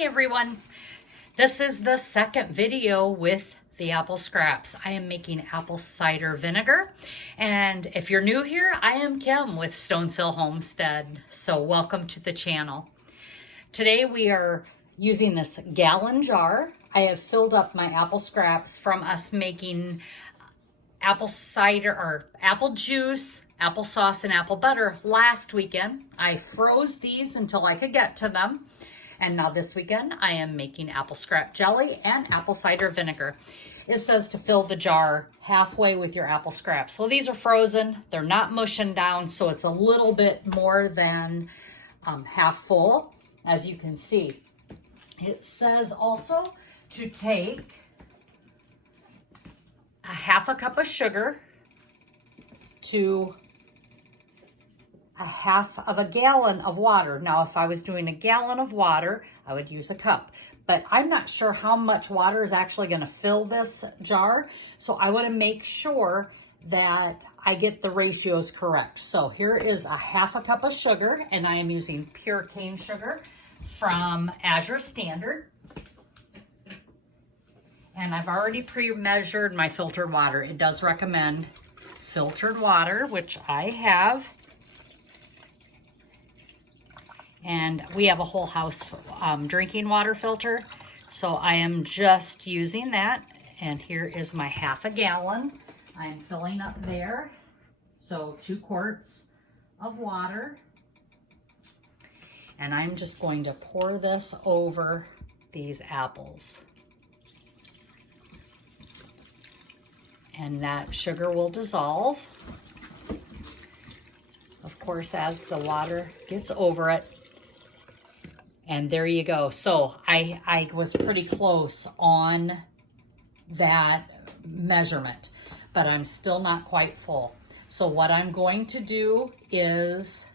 Hi everyone. This is the second video with the apple scraps. I am making apple cider vinegar. And if you're new here, I am Kim with Stonehill Homestead. So welcome to the channel. Today we are using this gallon jar. I have filled up my apple scraps from us making apple cider or apple juice, applesauce, and apple butter last weekend. I froze these until I could get to them. And now this weekend, I am making apple scrap jelly and apple cider vinegar. It says to fill the jar halfway with your apple scraps. Well, these are frozen. They're not mushing down, so it's a little bit more than half full, as you can see. It says also to take a half a cup of sugar to a half of a gallon of water. Now, if I was doing a gallon of water, I would use a cup, but I'm not sure how much water is actually going to fill this jar. So I want to make sure that I get the ratios correct. So here is a half a cup of sugar, and I am using pure cane sugar from Azure Standard. And I've already pre-measured my filtered water. It does recommend filtered water, which I have. And we have a whole house drinking water filter, so I am just using that. And here is my half a gallon. I'm filling up there. So 2 quarts of water. And I'm just going to pour this over these apples. And that sugar will dissolve, of course, as the water gets over it. And there you go. So I was pretty close on that measurement, but I'm still not quite full. So what I'm going to do is,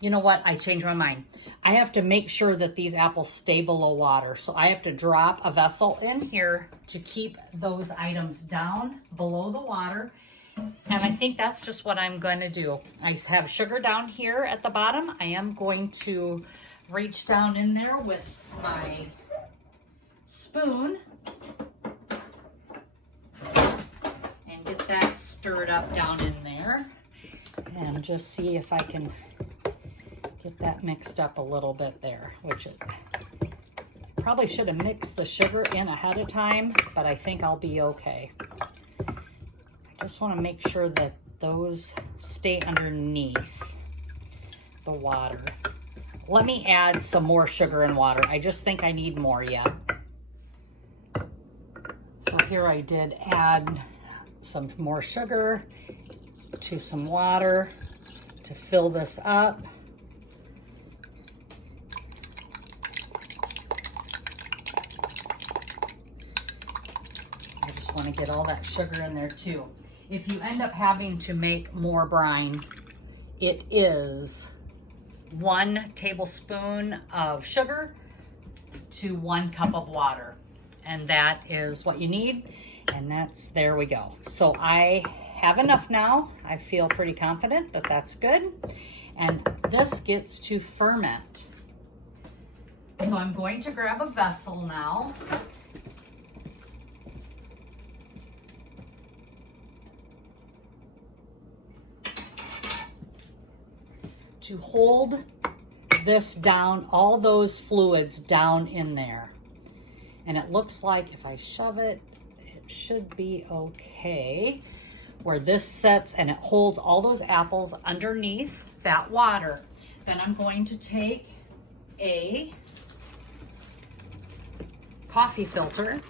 you know what? I changed my mind. I have to make sure that these apples stay below water. So I have to drop a vessel in here to keep those items down below the water. And I think that's just what I'm going to do. I have sugar down here at the bottom. I am going to reach down in there with my spoon and get that stirred up down in there, and just see if I can get that mixed up a little bit there, which it probably should have mixed the sugar in ahead of time, but I think I'll be okay. I just want to make sure that those stay underneath the water. Let me add some more sugar and water. I just think I need more yet. So here I did add some more sugar to some water to fill this up. I just want to get all that sugar in there too. If you end up having to make more brine, it is 1 tablespoon of sugar to 1 cup of water. And that is what you need. And there we go. So I have enough now. I feel pretty confident that that's good. And this gets to ferment. So I'm going to grab a vessel now. To hold this down, all those fluids down in there. And it looks like if I shove it, it should be okay. Where this sits and it holds all those apples underneath that water. Then I'm going to take a coffee filter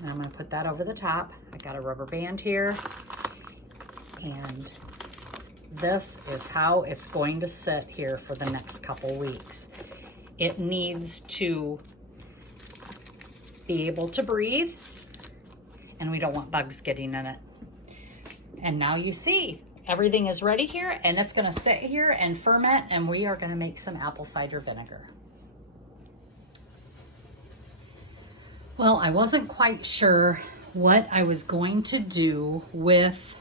and I'm going to put that over the top. I got a rubber band here, and this is how it's going to sit here for the next couple weeks. It needs to be able to breathe, and we don't want bugs getting in it. And now you see, everything is ready here, and it's gonna sit here and ferment, and we are gonna make some apple cider vinegar. Well, I wasn't quite sure what I was going to do with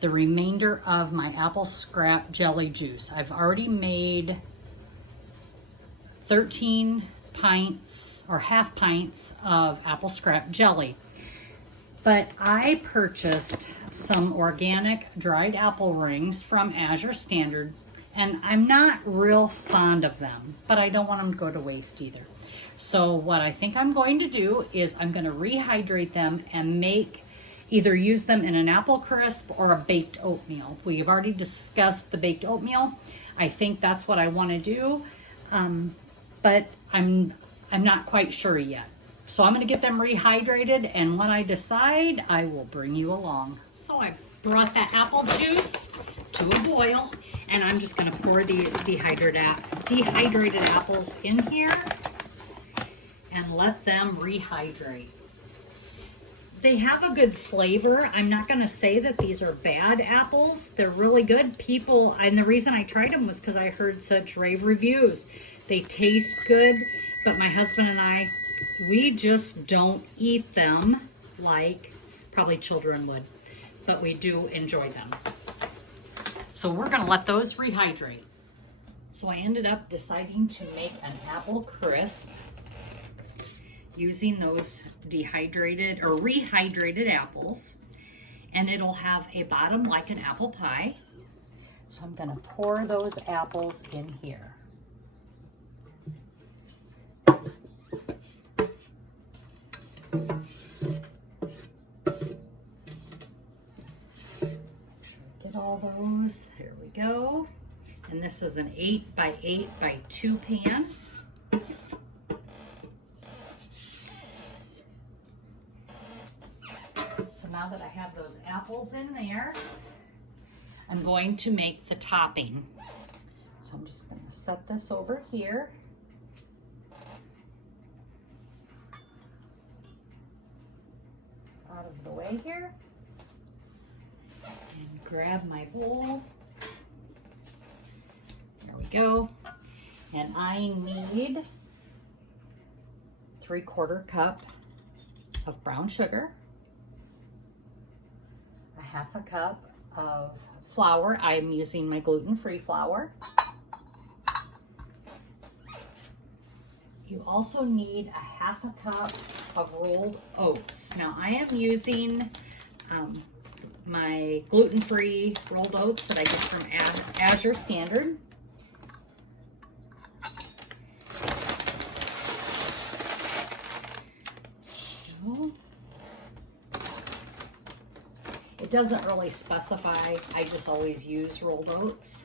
the remainder of my apple scrap jelly juice. I've already made 13 pints or half pints of apple scrap jelly. But I purchased some organic dried apple rings from Azure Standard, and I'm not real fond of them, but I don't want them to go to waste either. So what I think I'm going to do is I'm going to rehydrate them and either use them in an apple crisp or a baked oatmeal. We've already discussed the baked oatmeal. I think that's what I want to do, but I'm not quite sure yet. So I'm going to get them rehydrated, and when I decide, I will bring you along. So I brought that apple juice to a boil, and I'm just going to pour these dehydrated apples in here and let them rehydrate. They have a good flavor. I'm not going to say that these are bad apples. They're really good. People, and the reason I tried them was because I heard such rave reviews. They taste good, but my husband and I, we just don't eat them like probably children would, but we do enjoy them. So we're going to let those rehydrate. So I ended up deciding to make an apple crisp using those dehydrated or rehydrated apples, and it'll have a bottom like an apple pie. So I'm going to pour those apples in here. Get all those. There we go. And this is an 8 by 8 by 2 pan. So now that I have those apples in there, I'm going to make the topping. So I'm just going to set this over here. Out of the way here. And grab my bowl. There we go. And I need 3/4 cup of brown sugar, a 1/2 cup of flour. I'm using my gluten-free flour. You also need a 1/2 cup of rolled oats. Now I am using my gluten-free rolled oats that I get from Azure Standard. So, it doesn't really specify, I just always use rolled oats.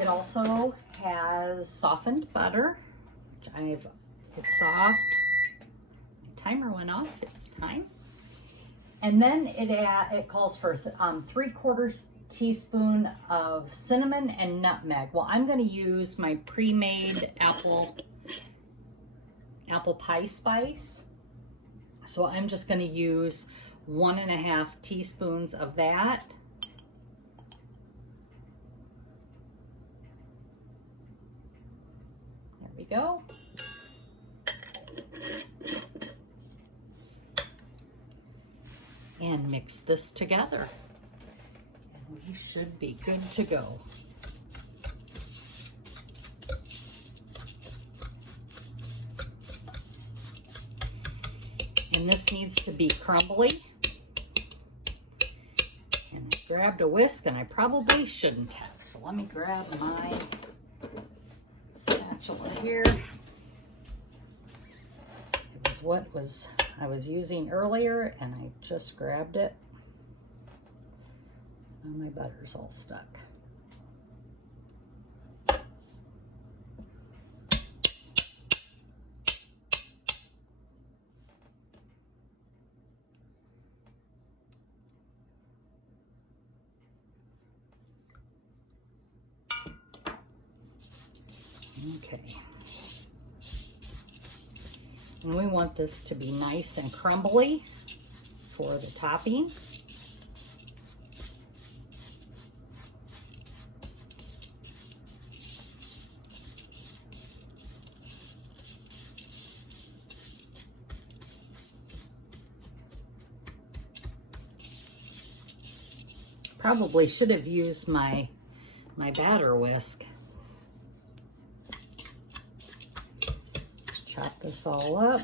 It also has softened butter, which it's soft. Timer went off, it's time. And then it calls for 3/4 teaspoon of cinnamon and nutmeg. Well, I'm going to use my pre-made apple pie spice. So I'm just going to use 1.5 teaspoons of that. There we go. And mix this together. And we should be good to go. And this needs to be crumbly. And I grabbed a whisk, and I probably shouldn't have. So let me grab my spatula here. It was what I was using earlier, and I just grabbed it. And my butter's all stuck. Okay. And we want this to be nice and crumbly for the topping. Probably should have used my batter whisk. chop this all up.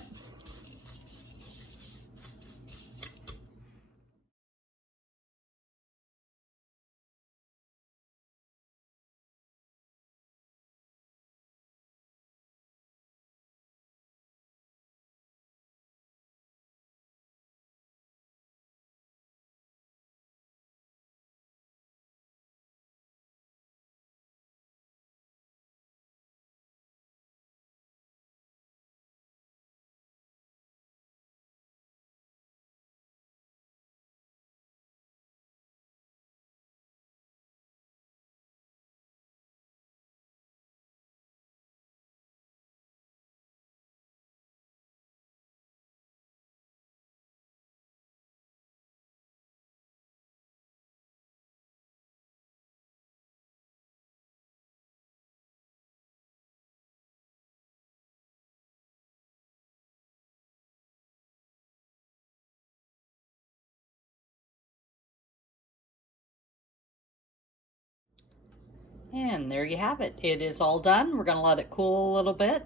And there you have it. It is all done. We're going to let it cool a little bit.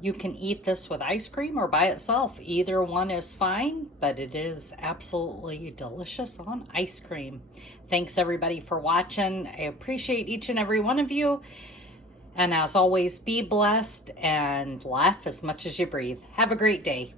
You can eat this with ice cream or by itself. Either one is fine, but it is absolutely delicious on ice cream. Thanks everybody for watching. I appreciate each and every one of you. And as always, be blessed and laugh as much as you breathe. Have a great day.